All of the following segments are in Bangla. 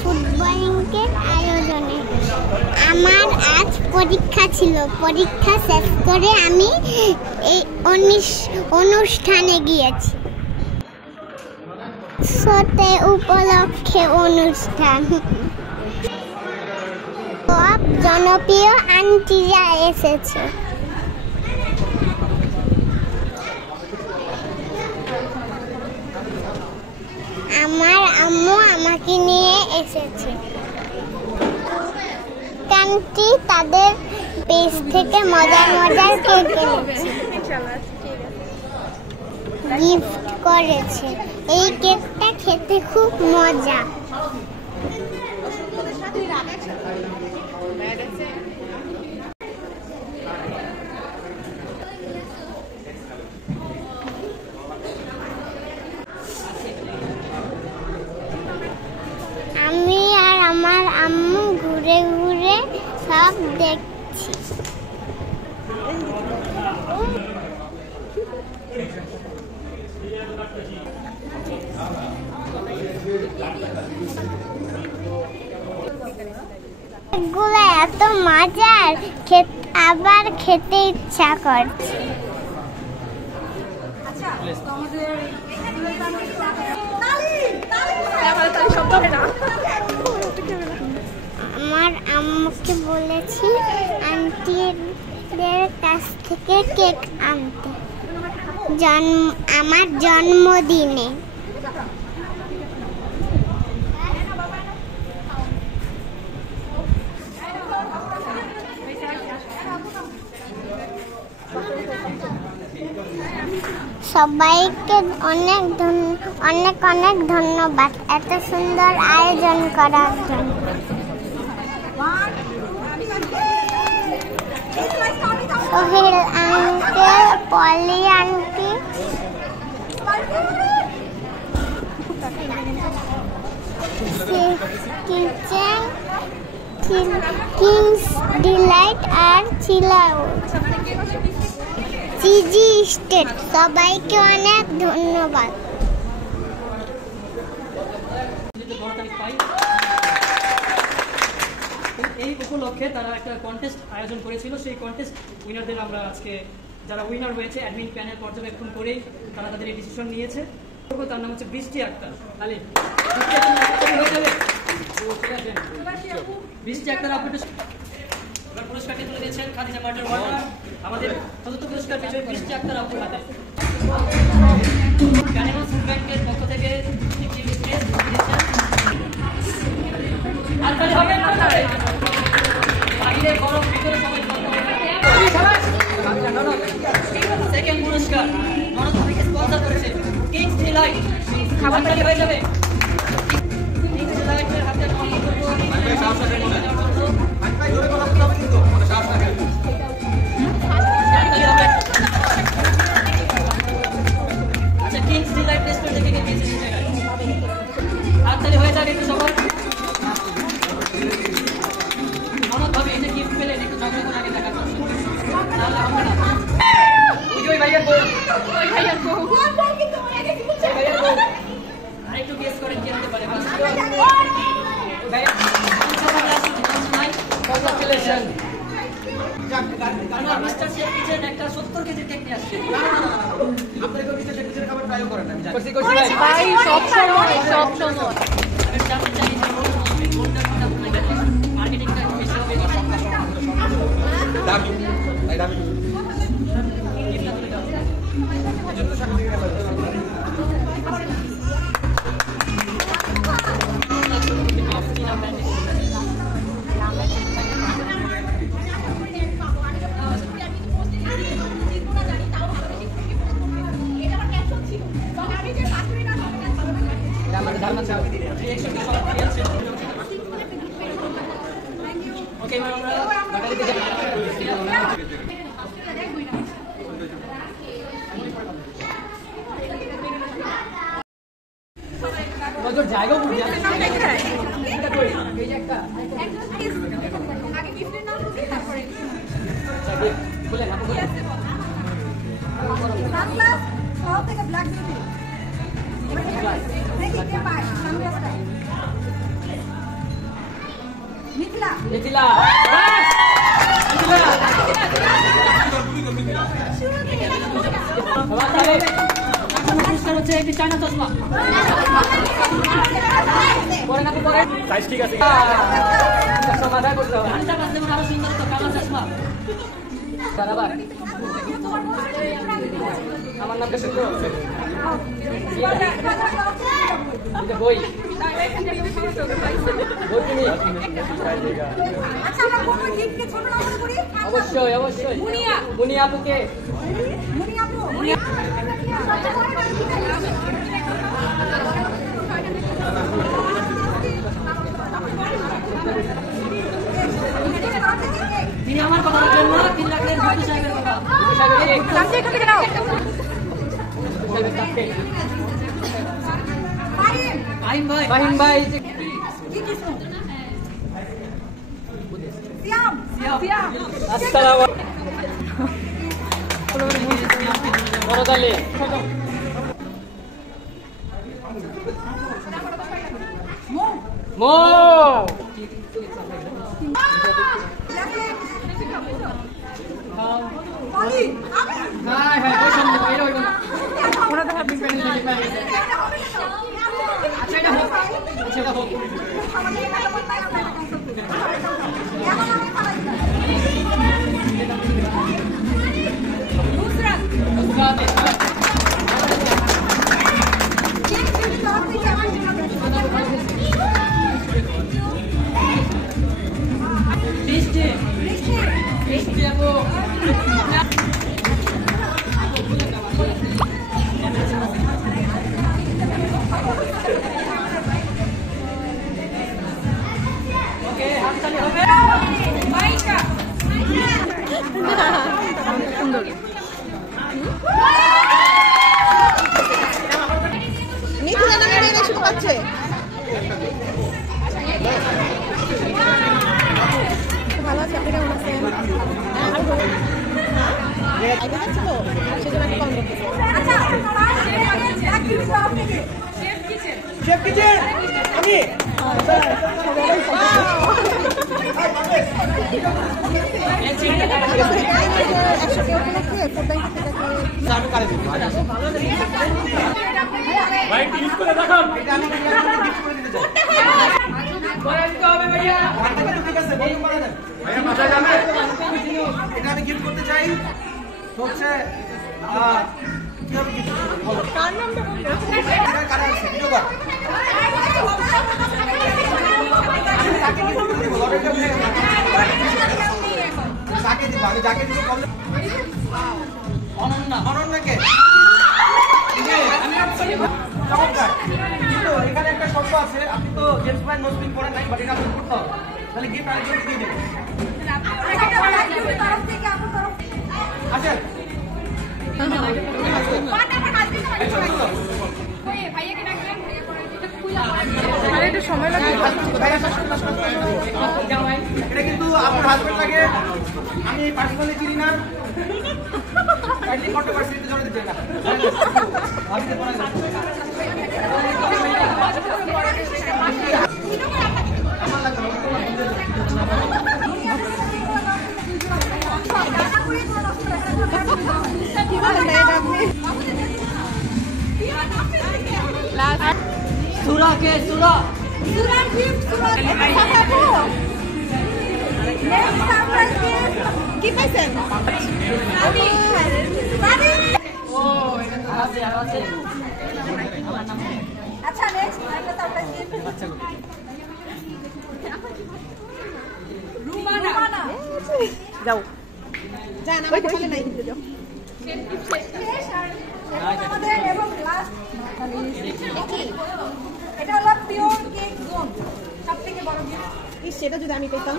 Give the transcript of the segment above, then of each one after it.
ফুড ব্যাংকের আয়োজনে। আমার আজ পরীক্ষা ছিল, পরীক্ষা শেষ করে আমি এই অনুষ্ঠানে গিয়েছি। সতে উপলক্ষে অনুষ্ঠান, সব জনপ্রিয় আন্টিরা এসেছে। আমার আম্মু আমাকে নিয়ে এসেছে। আন্টি তাদের পেজ থেকে মজার মজার কেক এনেছে, গিফট করেছে। এই কেকটা খেতে খুব মজা। আমি আর আমার আম্মু ঘুরে ঘুরে সব দেখছি। এগুলো এত মজার, আবার খেতে ইচ্ছা করছে। আমার আম্মুকে বলেছি আন্টিদের কাছ থেকে কেক আনতে আমার জন্মদিনে। সবাইকে অনেক অনেক ধন্যবাদ এত সুন্দর আয়োজন করার জন্য। সোহেল আঙ্কেল, পলি আন্টি, কিচেন, কিংস ডিলাইট আর চিলাউট, চিজি স্টেট, সবাইকে অনেক ধন্যবাদ। এই উপলক্ষে তারা একটা কন্টেস্ট আয়োজন করেছিল। সেই কন্টেস্ট উইনারদের আমরা আজকে, যারা উইনার হয়েছে অ্যাডমিন প্যানেল পর্যবেক্ষণ করেই তারা তাদের এই ডিসিশন নিয়েছে। তার নাম হচ্ছে বৃষ্টি আক্তার। বৃষ্টি আক্তার আপনি পুরস্কারটি তুলে দিয়েছেন খাদিজা মার্টের ওয়াটার। আমাদের চতুর্থ পুরস্কার পেয়েছে বৃষ্টি আক্তার আপুর হাতে। ক্যানিমাল ফুড ব্যাংকের পক্ষ থেকে সেকেন্ড পুরস্কার মনোজ থেকে স্পন্সর করেছে কিংস ডিলাইট। খাবার হয়ে যাবে কিংস ডিলাইটের হাতে আচ্ছা, কিংস ডিলাইট রেস্টুরেন্ট থেকে গিয়েছে হাততালি হয়ে যাবে একটু সবার। মনোজ ভাবে এই যে গিফট পেলেন, একটু ঝগড়া করে আগে দেখা করছেন, তাহলে হবে না। আরেকটু গেস করেন কি হতে পারে। একটা 70 কেজির কেক নিয়ে আসছে। মিথিলা পুরস্কার হচ্ছে একটি চায়না চশমা। সাইজ ঠিক আছে, সমাধান করতে হবে। আরো সুন্দর তো কালো চশমা। আমার নামটা শুনতে হবে বই অবশ্যই অবশ্যই মুনিয়া আপুকে তিনি আমার কথা রাখলেন না, তিনি রাখলেন ভুট্টো সাহেবের কথা। ফাহিম ভাই বড়দালে মো ভালো আছে, আপনি কেমন আছেন? এটা আমি গিফট করতে চাই হচ্ছে অনন্যাকে এখানে একটা শর্ত আছে, আপনি তো জেমস ভাই নোট পিক করেন নাই, বাট এটা আপনি করতে হবে, তাহলে গিফট আরেকজন দিয়ে দেবেন। আচ্ছা সময় লাগে, এটা কিন্তু আপনার হাজবেন্ড লাগে, আমি পার্সোনালি চিনি না, কন্ট্রোভার্সিতে জড়িয়ে দিচ্ছেন না। সুরা কে সুরা কি পাইছেন? ও আছে আছে আচ্ছা নেক্সট একটা সারপ্রাইজ গিফট রুমানা যাও জান আমার কাছে নাই কিন্তু যাও আমাদের এবং লাস্ট এটা হলো পিওর কেক জোন, সবথেকে বড় গিফট। সেটা যদি আমি পেতাম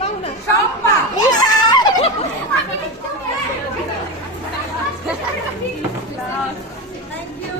পাও না সম্পা। Thank you.